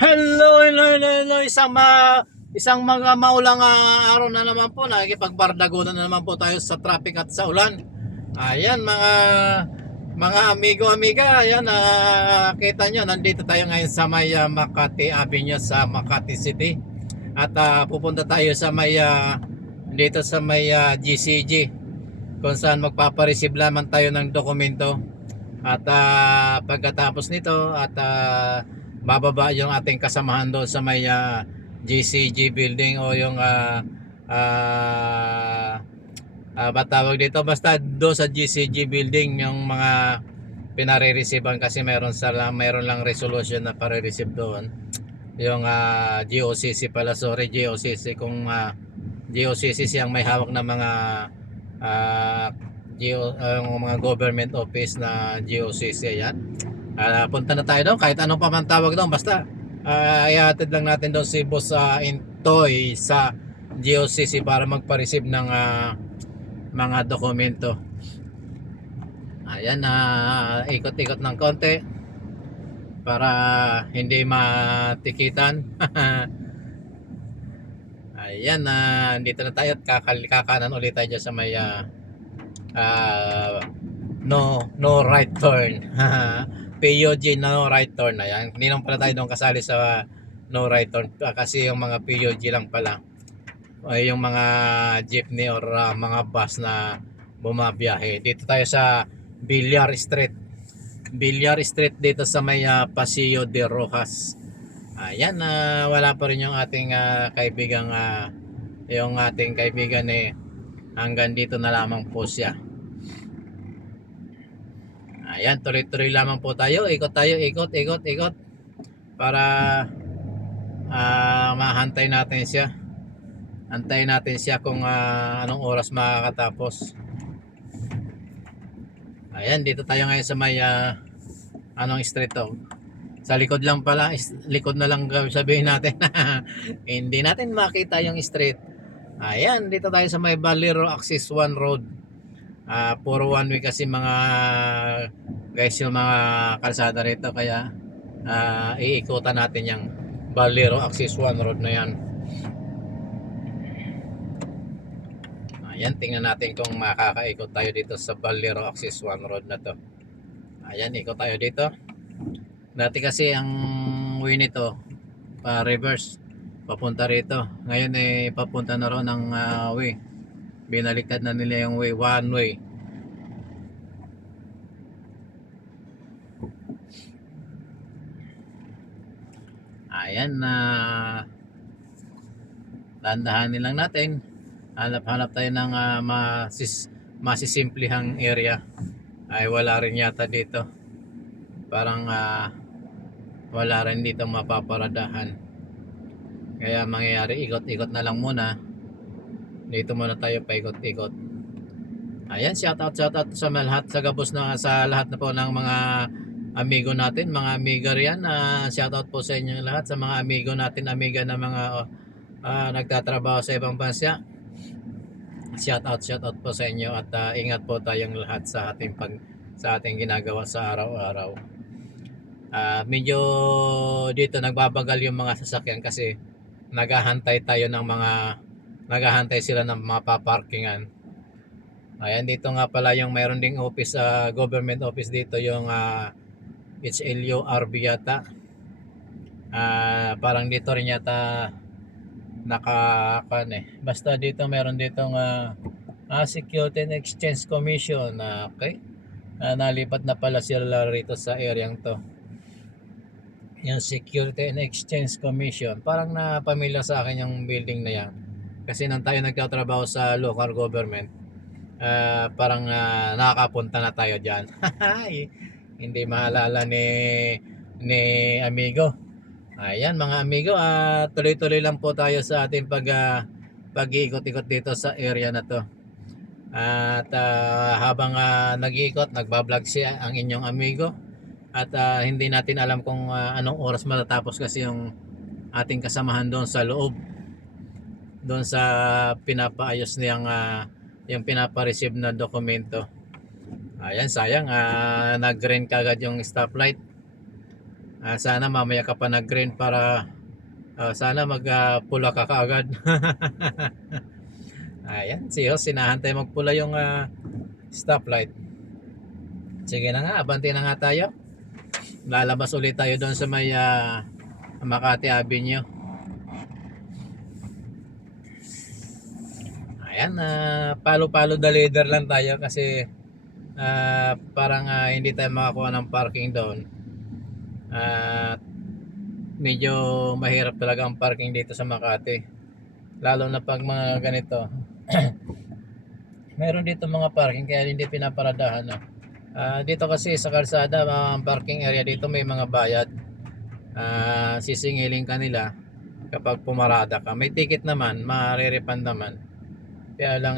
Hello, isang mga maulang araw na naman po, nakikipagbardagunan na naman po tayo sa traffic at sa ulan. Ayan mga amigo amiga, ayan kita nyo, nandito tayo ngayon sa may Makati Avenue sa Makati City. At pupunta tayo sa may dito sa may GCG, kung saan magpapareceive lamang tayo ng dokumento. At pagkatapos nito at bababa yung ating kasamahan doon sa may GCG building, o yung batawag dito, basta doon sa GCG building yung mga pinare-receivean, kasi meron lang resolution na pare-receive doon. Yung GOCC pala, sorry, GOCC, kung GOCC siyang may hawak na mga uh, mga government office na GOCC. Yan, punta na tayo doon, kahit anong pa man tawag doon, basta ihatid lang natin doon si Boss Intoy sa GOCC para magpa-receive ng mga dokumento. Ayan, ikot-ikot ng konti para hindi matikitan. Ayan, dito na tayo at kakanan ulit tayo sa may no right turn. POG no right turn. Ayan, hindi lang pala tayo doon kasali sa no right turn, kasi yung mga POG lang pala ay yung mga jeepney or mga bus na bumabiyahe. Dito tayo sa Villar Street dito sa may Paseo de Rojas. Ayan, wala pa rin yung ating yung ating kaibigan hanggang dito na lamang po siya. Ayan, tuloy-tuloy lamang po tayo. Ikot tayo, ikot para mahantay natin siya. Antayin natin siya kung anong oras makakatapos. Ayan, dito tayo ngayon sa may anong street to. Sa likod lang pala, likod na lang sabihin natin. Hindi natin makita yung street. Ayan, dito tayo sa may Valero Axis 1 Road. Puro one way kasi mga guys yung mga kalsada rito, kaya iikutan natin yung Valero Axis 1 Road na yan. Ayan, tingnan natin kung makakaikot tayo dito sa Valero Axis 1 Road na to. Ayan, ikot tayo dito. Dati kasi ang way nito reverse papunta rito. Ngayon papunta na ron ng way. Binaliktad na nila yung way, one way. Ayan, dandahanin lang natin. Hanap tayo ng masisimplihang area. Ay wala rin yata dito. Parang wala rin dito mapaparadahan. Kaya mangyayari, ikot-ikot na lang muna. Dito muna tayo paikot-ikot. Ayan, shoutout sa lahat, sa gabos na sa lahat na po ng mga amigo natin, mga amiga riyan. Shoutout po sa inyo lahat, sa mga amigo natin, amiga na mga nagtatrabaho sa ibang bansa. Shoutout po sa inyo, at ingat po tayong lahat sa ating ginagawa sa araw-araw. Medyo dito nagbabagal yung mga sasakyan kasi naghahantay sila ng mga paparkingan. Ayan, dito nga pala yung mayroon ding office, government office dito, yung HLURB yata. Parang dito rin yata basta dito meron ditong Security and Exchange Commission. Okay, nalipat na pala sila rito sa areang to, yung Security and Exchange Commission. Parang napamilya sa akin yung building na yan, kasi nang tayo nagtatrabaho sa local government, parang nakakapunta na tayo dyan. Hindi maalala ni amigo. Ayan mga amigo, tuloy-tuloy lang po tayo sa ating pag-iikot-ikot dito sa area na to. At habang nag-iikot, nagbablog siya, ang inyong amigo. At hindi natin alam kung anong oras matatapos, kasi yung ating kasamahan doon sa loob, doon sa pinapaayos niyang yung pinapa-receive na dokumento. Ayan, sayang nag-green kagad yung stoplight. Sana mamaya ka pa nag-green para sana magpula ka kaagad. Ayan, si Host, sinahantay magpula yung stoplight. Sige na nga, abante na nga tayo. Lalabas ulit tayo doon sa may Makati Avenue. Ayan, palo-palo the leader lang tayo kasi parang hindi tayo makakuha ng parking doon. Medyo mahirap talaga ang parking dito sa Makati. Lalo na pag mga ganito. Meron dito mga parking kaya hindi pinaparadahan. No? Dito kasi sa kalsada, ang parking area dito may mga bayad. Sisingilin ka nila kapag pumarada ka. May ticket naman, marerepand naman. Kaya lang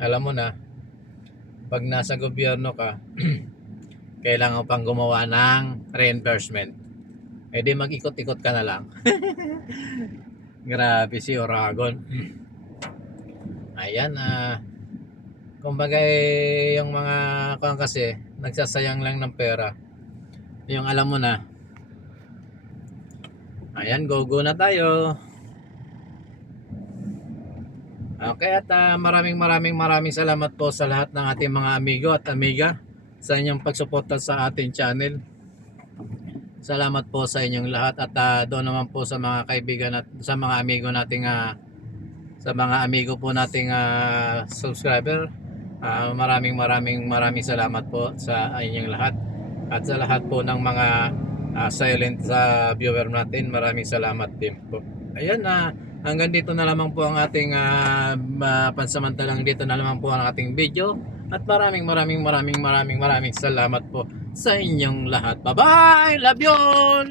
alam mo na, pag nasa gobyerno ka, kailangan pang gumawa ng reimbursement. Di mag-ikot-ikot ka na lang. Grabe si Oragon. Ayan, kumbaga yung mga kung kasi nagsasayang lang ng pera. Yung alam mo na. Ayan, go na tayo. Okay, at maraming salamat po sa lahat ng ating mga amigo at amiga sa inyong pagsuporta sa ating channel. Salamat po sa inyong lahat at doon naman po sa mga kaibigan at sa mga amigo nating sa mga amigo po nating subscriber. Maraming salamat po sa inyong lahat at sa lahat po ng mga silent sa viewer natin. Maraming salamat din po. Ayan, hanggang dito na lamang po ang ating pansamantalang dito na lamang po ang ating video at maraming salamat po sa inyong lahat. Bye bye, love you all.